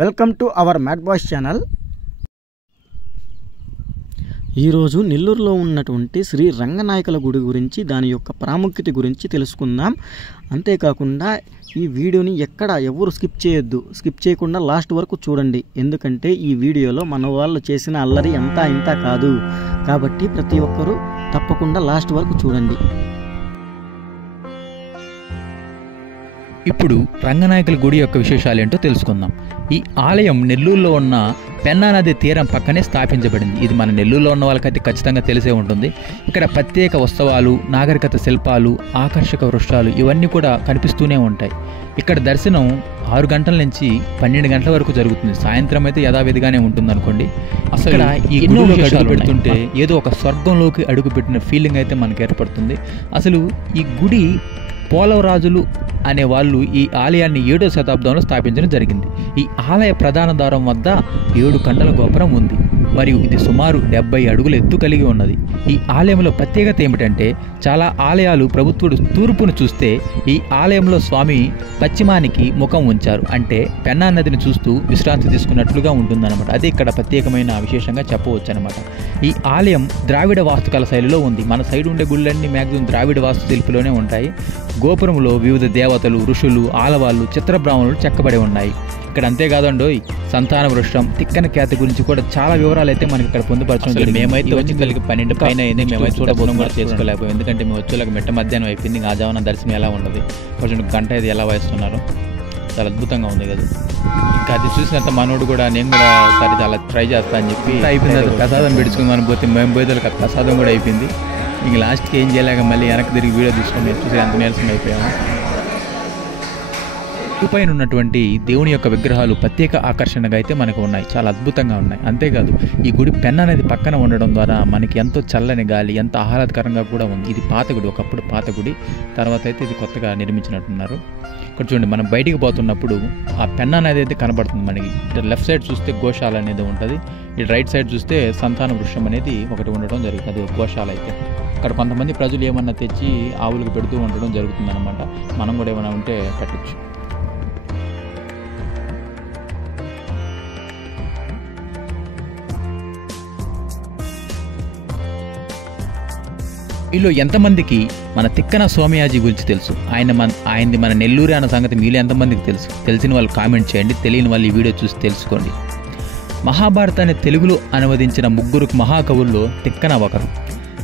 Welcome to our mat boys channel. ఈరోజు నెల్లూరులో ఉన్నటువంటి శ్రీ రంగనాయకుల గుడి గురించి, దాని యొక్క ప్రాముఖ్యత గురించి తెలుసుకుందాం. అంతేకాకుండా ఈ వీడియోని ఎవరు స్కిప్ చేయొద్దు, స్కిప్ చేయకుండా లాస్ట్ వరకు చూడండి. ఎందుకంటే ఈ వీడియోలో మన వాళ్ళు చేసిన అల్లరి అంతా ఇంత కాదు, కాబట్టి ప్రతి ఒక్కరూ తప్పకుండా లాస్ట్ వరకు చూడండి. ఇప్పుడు రంగనాయకుల గుడి యొక్క విశేషాలు ఏంటో తెలుసుకుందాం. ఈ ఆలయం నెల్లూరులో ఉన్న పెన్నా నది తీరం పక్కనే స్థాపించబడింది. ఇది మన నెల్లూరులో ఉన్న వాళ్ళకైతే ఖచ్చితంగా తెలిసే ఉంటుంది. ఇక్కడ ప్రత్యేక ఉత్సవాలు, నాగరికత శిల్పాలు, ఆకర్షక వృక్షాలు ఇవన్నీ కూడా కనిపిస్తూనే ఉంటాయి. ఇక్కడ దర్శనం 6 గంటల నుంచి 12 గంటల వరకు జరుగుతుంది. సాయంత్రం అయితే యథావిధిగానే ఉంటుంది అనుకోండి. అసలు ఈ గుడిలో అడుగు పెడుతుంటే ఏదో ఒక స్వర్గంలోకి అడుగుపెట్టిన ఫీలింగ్ అయితే మనకు ఏర్పడుతుంది. అసలు ఈ గుడి పోలవరాజులు అనే వాళ్ళు ఈ ఆలయాన్ని 7వ శతాబ్దంలో స్థాపించడం జరిగింది. ఈ ఆలయ ప్రధాన ద్వారం వద్ద 7 కండల గోపురం ఉంది మరియు ఇది సుమారు 70 అడుగుల ఎత్తు కలిగి ఉన్నది. ఈ ఆలయంలో ప్రత్యేకత ఏమిటంటే, చాలా ఆలయాలు ప్రభుత్వుడు తూర్పును చూస్తే ఈ ఆలయంలో స్వామి పశ్చిమానికి ముఖం ఉంచారు. అంటే పెన్నా నదిని చూస్తూ విశ్రాంతి తీసుకున్నట్లుగా ఉంటుందన్నమాట. అది ఇక్కడ ప్రత్యేకమైన విశేషంగా చెప్పవచ్చు అనమాట. ఈ ఆలయం ద్రావిడ వాస్తుకల శైలిలో ఉంది. మన సైడ్ ఉండే గుళ్ళన్నీ మ్యాక్సిమం ద్రావిడ వాస్తు శిల్పిలోనే ఉంటాయి. గోపురంలో వివిధ దేవతలు, ఋషులు, ఆలవాళ్ళు, చిత్రబ్రాహ్మణులు చెక్కబడి ఉన్నాయి. ఇక్కడ అంతేకాదండోయ్, సంతాన వృక్షం, తిక్కన ఖ్యాతి గురించి కూడా చాలా వివరాలు అయితే మనకి ఇక్కడ పొందుపరచడం జరిగింది. మేమైతే వచ్చి కలిగి 12 పైన అయింది. మేమైతే చూడబోతున్నాం కూడా చేసుకోలేకపోయాం. ఎందుకంటే మేము వచ్చేలాగా మెట్ట మధ్యాహ్నం అయిపోయింది. ఆ జావన దర్శనం ఎలా ఉండదు, కొంచెం గంట ఇది ఎలా వేస్తున్నారు, చాలా అద్భుతంగా ఉంది కదా. ఇంకా అది చూసినంత మనోడు కూడా నేను కూడా ఒకసారి చాలా ట్రై చేస్తా అని చెప్పి అయిపోయింది. ప్రసాదం పెడుచుకుందామని పోతే మేము పోయేదానికి ప్రసాదం కూడా అయిపోయింది. ఇంక లాస్ట్కి ఏం చేయలేక మళ్ళీ వెనక్కి తిరిగి వీడియో తీసుకొని చూసి అంత నీరసం అయిపోయాము. పైన ఉన్నటువంటి దేవుని యొక్క విగ్రహాలు ప్రత్యేక ఆకర్షణగా అయితే మనకు ఉన్నాయి, చాలా అద్భుతంగా ఉన్నాయి. అంతేకాదు ఈ గుడి పెన్నా నది పక్కన ఉండడం ద్వారా మనకి ఎంతో చల్లని గాలి, ఎంతో ఆహ్లాదకరంగా కూడా ఉంది. ఇది పాత గుడి, ఒకప్పుడు పాత గుడి, తర్వాత అయితే ఇది కొత్తగా నిర్మించినట్టున్నారు. ఇక్కడ చూడండి, మనం బయటికి పోతున్నప్పుడు ఆ పెన్నా నది అయితే కనబడుతుంది మనకి. లెఫ్ట్ సైడ్ చూస్తే గోశాల అనేది ఉంటుంది, ఇటు రైట్ సైడ్ చూస్తే సంతాన వృక్షం అనేది ఒకటి ఉండడం జరుగుతుంది. అది గోశాల అయితే అక్కడ కొంతమంది ప్రజలు ఏమన్నా తెచ్చి ఆవులకు పెడుతూ ఉండడం జరుగుతుంది అనమాట. మనం కూడా ఏమైనా ఉంటే పెట్టచ్చు. వీళ్ళు ఎంతమందికి మన తిక్కన సోమయాజీ గురించి తెలుసు? ఆయనది మన నెల్లూరు అన్న సంగతి మీలో ఎంతమందికి తెలుసు? తెలిసిన వాళ్ళు కామెంట్ చేయండి, తెలియని వాళ్ళు ఈ వీడియో చూసి తెలుసుకోండి. మహాభారతాన్ని తెలుగులో అనువదించిన 3 మహాకవుల్లో తిక్కన ఒకరు.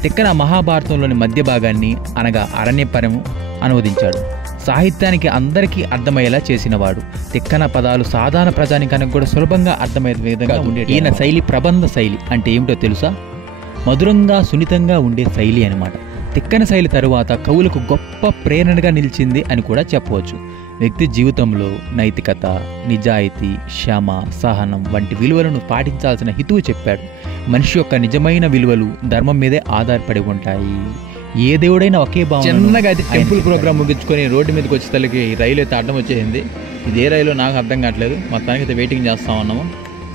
తిక్కన మహాభారతంలోని మధ్య భాగాన్ని అనగా అరణ్యపరము అనువదించాడు. సాహిత్యానికి అందరికీ అర్థమయ్యేలా చేసినవాడు. తిక్కన పదాలు సాధారణ ప్రజానికానికి కూడా సులభంగా అర్థమయ్యే విధంగా ఉండేది. ఈయన శైలి ప్రబంధ శైలి. అంటే ఏమిటో తెలుసా? మధురంగా, సున్నితంగా ఉండే శైలి అనమాట. తిక్కన శైలి తరువాత కవులకు గొప్ప ప్రేరణగా నిలిచింది అని కూడా చెప్పవచ్చు. వ్యక్తి జీవితంలో నైతికత, నిజాయితీ, క్షమ, సహనం వంటి విలువలను పాటించాల్సిన హితువు చెప్పాడు. మనిషి యొక్క నిజమైన విలువలు ధర్మం మీదే ఆధారపడి ఉంటాయి. ఏ దేవుడైనా ఒకే భావం. చిన్నగా అయితే టెంపుల్ ప్రోగ్రామ్ ముగించుకొని రోడ్డు మీదకి వచ్చే తలకి రైలు అయితే అడ్డం వచ్చేసింది. ఇదే రైలు నాకు అర్థం కావట్లేదు. మొత్తానికి అయితే వెయిటింగ్ చేస్తా ఉన్నాము.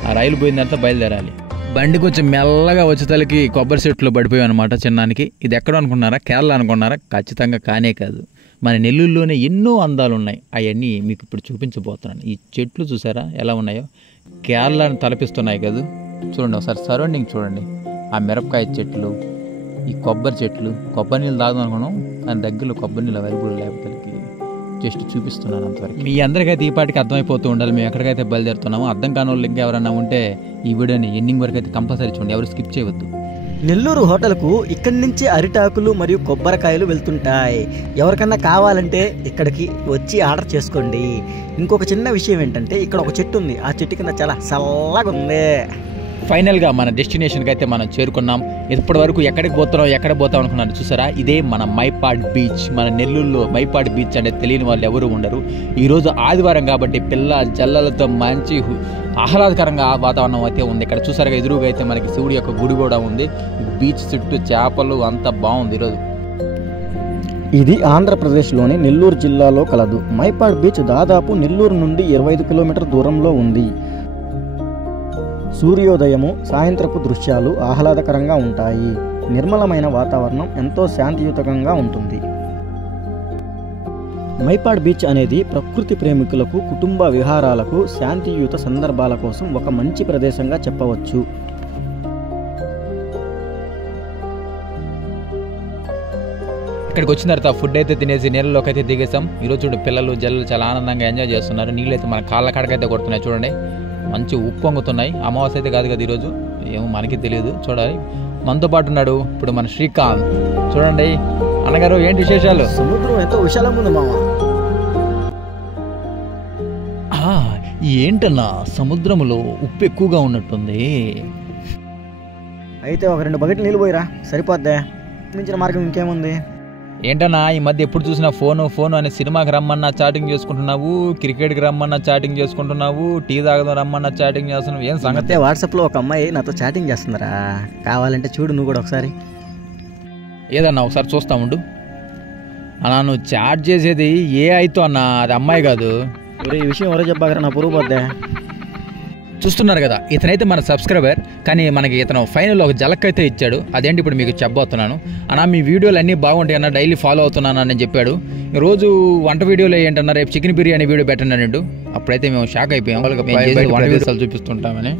ఆ రైలు పోయిన తర్వాత బయలుదేరాలి. బండి కొంచెం మెల్లగా వచ్చేతలకి కొబ్బరి చెట్లు పడిపోయాం అనమాట చిన్నానికి. ఇది ఎక్కడ అనుకున్నారా? కేరళ అనుకున్నారా? ఖచ్చితంగా కానే కాదు. మన నెల్లూరులోనే ఎన్నో అందాలు ఉన్నాయి. అవన్నీ మీకు ఇప్పుడు చూపించబోతున్నాను. ఈ చెట్లు చూసారా ఎలా ఉన్నాయో? కేరళని తలపిస్తున్నాయి కదా. చూడండి ఒకసారి సరౌండింగ్ చూడండి. ఆ మిరపకాయ చెట్లు, ఈ కొబ్బరి చెట్లు. కొబ్బరి నీళ్ళు తాగుదాం అనుకున్నాం, దాని దగ్గరలో కొబ్బరి నీళ్ళు అవైలబుల్ లేకపోతే జస్ట్ చూపిస్తున్నాను అంతవరకు. మీ అందరికైతే ఈ పాటికి అర్థమైపోతూ ఉండాలి మేము ఎక్కడికైతే బయలుదేరుతున్నామో. అర్థం కాని వాళ్ళు ఇంకా ఎవరైనా ఉంటే ఈ వీడియోని ఎండింగ్ వరకు అయితే కంపల్సరీ చూడండి, ఎవరు స్కిప్ చేయవద్దు. నెల్లూరు హోటల్కు ఇక్కడి నుంచి అరిటాకులు మరియు కొబ్బరికాయలు వెళ్తుంటాయి. ఎవరికన్నా కావాలంటే ఇక్కడికి వచ్చి ఆర్డర్ చేసుకోండి. ఇంకొక చిన్న విషయం ఏంటంటే, ఇక్కడ ఒక చెట్టు ఉంది, ఆ చెట్టు కింద చాలా చల్లగా ఉంది. ఫైనల్గా మన డెస్టినేషన్కి అయితే మనం చేరుకున్నాం. ఇప్పటి వరకు ఎక్కడికి పోతాం అనుకున్నాను చూసారా? ఇదే మన మైపాడ్ బీచ్. మన నెల్లూరులో మైపాడ్ బీచ్ అనేది తెలియని వాళ్ళు ఎవరు ఉండరు. ఈరోజు ఆదివారం కాబట్టి పిల్ల జల్లలతో మంచి ఆహ్లాదకరంగా వాతావరణం అయితే ఉంది. ఇక్కడ చూసారుగా ఎదురుగా అయితే మనకి శివుడి యొక్క గుడి కూడా ఉంది. బీచ్ చుట్టూ చేపలు అంతా బాగుంది ఈరోజు. ఇది ఆంధ్రప్రదేశ్లోని నెల్లూరు జిల్లాలో కలదు. మైపాడ్ బీచ్ దాదాపు నెల్లూరు నుండి 25 కిలోమీటర్ దూరంలో ఉంది. సూర్యోదయము, సాయంత్రపు దృశ్యాలు ఆహ్లాదకరంగా ఉంటాయి. నిర్మలమైన వాతావరణం ఎంతో శాంతియుతంగా ఉంటుంది. మైపాడ్ బీచ్ అనేది ప్రకృతి ప్రేమికులకు, కుటుంబ విహారాలకు, శాంతియుత సందర్భాల కోసం ఒక మంచి ప్రదేశంగా చెప్పవచ్చు. ఇక్కడికి వచ్చిన తర్వాత ఫుడ్ అయితే తినేసి నీళ్ళలోకి అయితే దిగేసాం. ఈరోజు చూడండి పిల్లలు జల్లలు చాలా ఆనందంగా ఎంజాయ్ చేస్తున్నారు. నీళ్ళు అయితే మన కాళ్ళ కాడకైతే కొడుతున్నాయి. చూడండి మంచి ఉప్పొంగుతున్నాయి. అమావాస్య అయితే కాదు కదా ఈరోజు, ఏమో మనకి తెలియదు. చూడాలి. మనతో పాటు ఉన్నాడు ఇప్పుడు మన శ్రీకాంత్. చూడండి అన్నగారు, ఏంటి విశేషాలు? సముద్రం ఎంతో విశాలంగా ఉంది మామ. ఏంటన్నా సముద్రంలో ఉప్పు ఎక్కువగా ఉన్నట్టుంది. అయితే ఒక 2 బకెట్లు నీళ్ళు పోయిరా, సరిపోద్దే. మించిన మార్గం ఇంకేముంది? ఏంటన్నా ఈ మధ్య ఎప్పుడు చూసినా ఫోను అని సినిమాకి రమ్మన్నా చాటింగ్ చేసుకుంటున్నావు, క్రికెట్కి రమ్మన్నా చాటింగ్ చేసుకుంటున్నావు, టీ తాగడం రమ్మన్నా చాటింగ్ చేస్తున్నావు, ఏం సంగతి? వాట్సాప్లో ఒక అమ్మాయి నాతో చాటింగ్ చేస్తుందిరా, కావాలంటే చూడు నువ్వు కూడా ఒకసారి. ఏదన్నా ఒకసారి చూస్తా ఉండు. అన్నా నువ్వు చాట్ చేసేది ఏఐతో అన్నా, అది అమ్మాయి కాదు. ఈ విషయం ఎవరో చెప్పాకరా, నా పొరుగు పోద్దే. చూస్తున్నారు కదా, ఇతనైతే మన సబ్స్క్రైబర్, కానీ మనకి ఇతను ఫైనల్ ఒక జలక్ అయితే ఇచ్చాడు. అదేంటి ఇప్పుడు మీకు చెప్పబోతున్నాను. అన్నా మీ వీడియోలు అన్నీ బాగుంటాయి అన్న, డైలీ ఫాలో అవుతున్నాను అని చెప్పాడు. రోజు వంట వీడియోలు ఏంటన్నా, రేపు చికెన్ బిర్యానీ వీడియో పెట్టండి అన్నాడు. అప్పుడైతే మేము షాక్ అయిపోయాం. వంట వీడియోలు చూపిస్తుంటామని.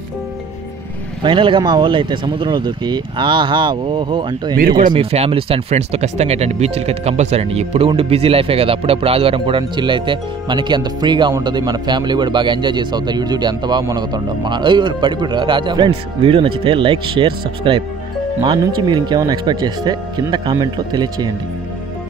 ఫైనల్గా మా వాళ్ళు అయితే సముద్రంలో దూకి ఆహా ఓహో అంటూ మీరు కూడా మీ ఫ్యామిలీస్ అండ్ ఫ్రెండ్స్తో ఖచ్చితంగా ఏంటంటే బీచ్లకి అయితే కంపల్సరీ అండి. ఎప్పుడు ఉండి బిజీ లైఫే కదా, అప్పుడప్పుడు ఆదివారం కూడా చిల్ అయితే మనకి అంత ఫ్రీగా ఉంటుంది. మన ఫ్యామిలీ కూడా బాగా ఎంజాయ్ చేసి అవుతారు. ఇటు చూడు ఎంత బాగా మునగుతుండో. పడిపోయారు రాజా. ఫ్రెండ్స్, వీడియో నచ్చితే లైక్, షేర్, సబ్స్క్రైబ్. మా నుంచి మీరు ఇంకేమైనా ఎక్స్పెక్ట్ చేస్తే కింద కామెంట్లో తెలియచేయండి.